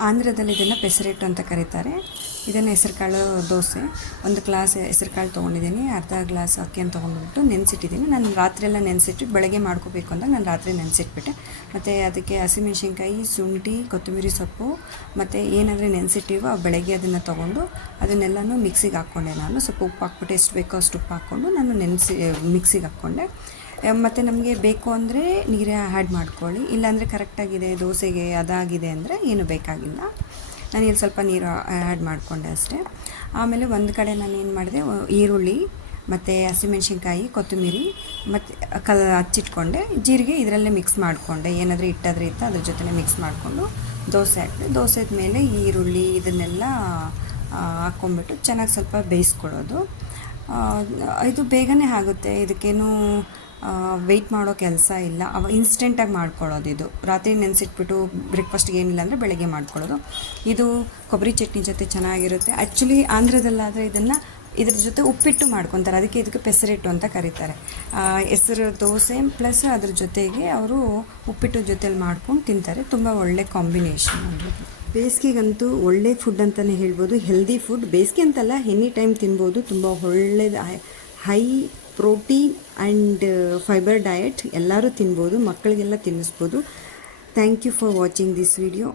ಆಂಧ್ರದಲ್ಲಿ ಇದನ್ನು ಪೆಸರೆಟ್ಟು ಅಂತ ಕರೀತಾರೆ. ಇದನ್ನು ಹೆಸರುಕಾಳು ದೋಸೆ. ಒಂದು ಗ್ಲಾಸ್ ಹೆಸರುಕಾಳು ತೊಗೊಂಡಿದ್ದೀನಿ. ಅರ್ಧ ಗ್ಲಾಸ್ ಅಕ್ಕಿಯನ್ನು ತೊಗೊಂಡ್ಬಿಟ್ಟು ನೆನೆಸಿಟ್ಟಿದ್ದೀನಿ. ನಾನು ರಾತ್ರಿ ಎಲ್ಲ ನೆನೆಸಿಟ್ಟು ಬೆಳಗ್ಗೆ ಮಾಡ್ಕೋಬೇಕು ಅಂತ ನಾನು ರಾತ್ರಿ ನೆನೆಸಿಟ್ಬಿಟ್ಟೆ. ಮತ್ತು ಅದಕ್ಕೆ ಹಸಿಮೆಣ್ಸಿನ್ಕಾಯಿ, ಶುಂಠಿ, ಕೊತ್ತಂಬರಿ ಸೊಪ್ಪು ಮತ್ತು ಏನಾದರೂ ನೆನೆಸಿಟ್ಟಿವೋ ಬೆಳಗ್ಗೆ ಅದನ್ನು ತೊಗೊಂಡು ಅದನ್ನೆಲ್ಲನೂ ಮಿಕ್ಸಿಗೆ ಹಾಕ್ಕೊಂಡೆ ನಾನು. ಸ್ವಲ್ಪ ಉಪ್ಪು ಹಾಕ್ಬಿಟ್ಟು ಎಷ್ಟು ಬೇಕೋ ಅಷ್ಟು ಉಪ್ಪು ಹಾಕ್ಕೊಂಡು ನಾನು ನೆನೆಸಿ ಮಿಕ್ಸಿಗೆ ಹಾಕ್ಕೊಂಡೆ. ಮತ್ತು ನಮಗೆ ಬೇಕು ಅಂದರೆ ನೀರೇ ಆ್ಯಡ್ ಮಾಡ್ಕೊಳ್ಳಿ. ಇಲ್ಲಾಂದರೆ ಕರೆಕ್ಟಾಗಿದೆ ದೋಸೆಗೆ ಅದಾಗಿದೆ ಅಂದರೆ ಏನು ಬೇಕಾಗಿಲ್ಲ. ನಾನು ಇಲ್ಲಿ ಸ್ವಲ್ಪ ನೀರು ಆ್ಯಡ್ ಮಾಡಿಕೊಂಡೆ ಅಷ್ಟೇ. ಆಮೇಲೆ ಒಂದು ಕಡೆ ನಾನು ಏನು ಮಾಡಿದೆ ಈರುಳ್ಳಿ, ಮತ್ತು ಹಸಿಮೆಣ್ಸಿನ್ಕಾಯಿ, ಕೊತ್ತಂಬರಿ, ಮತ್ತು ಕಲ್, ಹಚ್ಚಿಟ್ಕೊಂಡೆ. ಜೀರಿಗೆ ಇದರಲ್ಲೇ ಮಿಕ್ಸ್ ಮಾಡಿಕೊಂಡೆ. ಏನಾದರೂ ಇಟ್ಟಾದ್ರೆ ಇತ್ತು ಅದ್ರ ಜೊತೆ ಮಿಕ್ಸ್ ಮಾಡಿಕೊಂಡು ದೋಸೆ ಹಾಕಿದೆ ದೋಸೆ ಮೇಲೆ ಈರುಳ್ಳಿ ಇದನ್ನೆಲ್ಲ ಹಾಕ್ಕೊಂಬಿಟ್ಟು ಚೆನ್ನಾಗಿ ಸ್ವಲ್ಪ ಬೇಯಿಸ್ಕೊಳ್ಳೋದು ಇದು ಬೇಗನೆ ಆಗುತ್ತೆ. ಇದಕ್ಕೇನು ವೆಯ್ಟ್ ಮಾಡೋ ಕೆಲಸ ಇಲ್ಲ. ಅವ ಇನ್ಸ್ಟೆಂಟಾಗಿ ಮಾಡ್ಕೊಳ್ಳೋದು ಇದು. ರಾತ್ರಿ ನೆನೆಸಿಟ್ಬಿಟ್ಟು ಬ್ರೇಕ್ಫಾಸ್ಟ್ಗೆ ಏನಿಲ್ಲ ಅಂದರೆ ಬೆಳಗ್ಗೆ ಮಾಡ್ಕೊಳ್ಳೋದು. ಇದು ಕೊಬ್ಬರಿ ಚಟ್ನಿ ಜೊತೆ ಚೆನ್ನಾಗಿರುತ್ತೆ. ಆ್ಯಕ್ಚುಲಿ ಆಂಧ್ರದಲ್ಲಾದರೆ ಇದನ್ನು ಇದ್ರ ಜೊತೆ ಉಪ್ಪಿಟ್ಟು ಮಾಡ್ಕೊತಾರೆ. ಅದಕ್ಕೆ ಇದಕ್ಕೆ ಪೆಸರಿಟ್ಟು ಅಂತ ಕರೀತಾರೆ. ಹೆಸರು ದೋಸೆ ಪ್ಲಸ್ ಅದ್ರ ಜೊತೆಗೆ ಅವರು ಉಪ್ಪಿಟ್ಟು ಜೊತೇಲಿ ಮಾಡ್ಕೊಂಡು ತಿಂತಾರೆ. ತುಂಬ ಒಳ್ಳೆ ಕಾಂಬಿನೇಷನ್ ಬೇಸಿಗೆಗಂತೂ ಒಳ್ಳೆ ಫುಡ್ ಅಂತಲೇ ಹೇಳ್ಬೋದು. ಹೆಲ್ದಿ ಫುಡ್ ಬೇಸಿಗೆ ಅಂತಲ್ಲ ಎನಿ ಟೈಮ್ ತಿನ್ಬೋದು. ತುಂಬ ಒಳ್ಳೆಯದು high protein and fibre diet ಎಲ್ಲರೂ ತಿನ್ಬೋದು ಮಕ್ಕಳಿಗೆಲ್ಲ ತಿನ್ನಿಸ್ಬೋದು. Thank you for watching this video.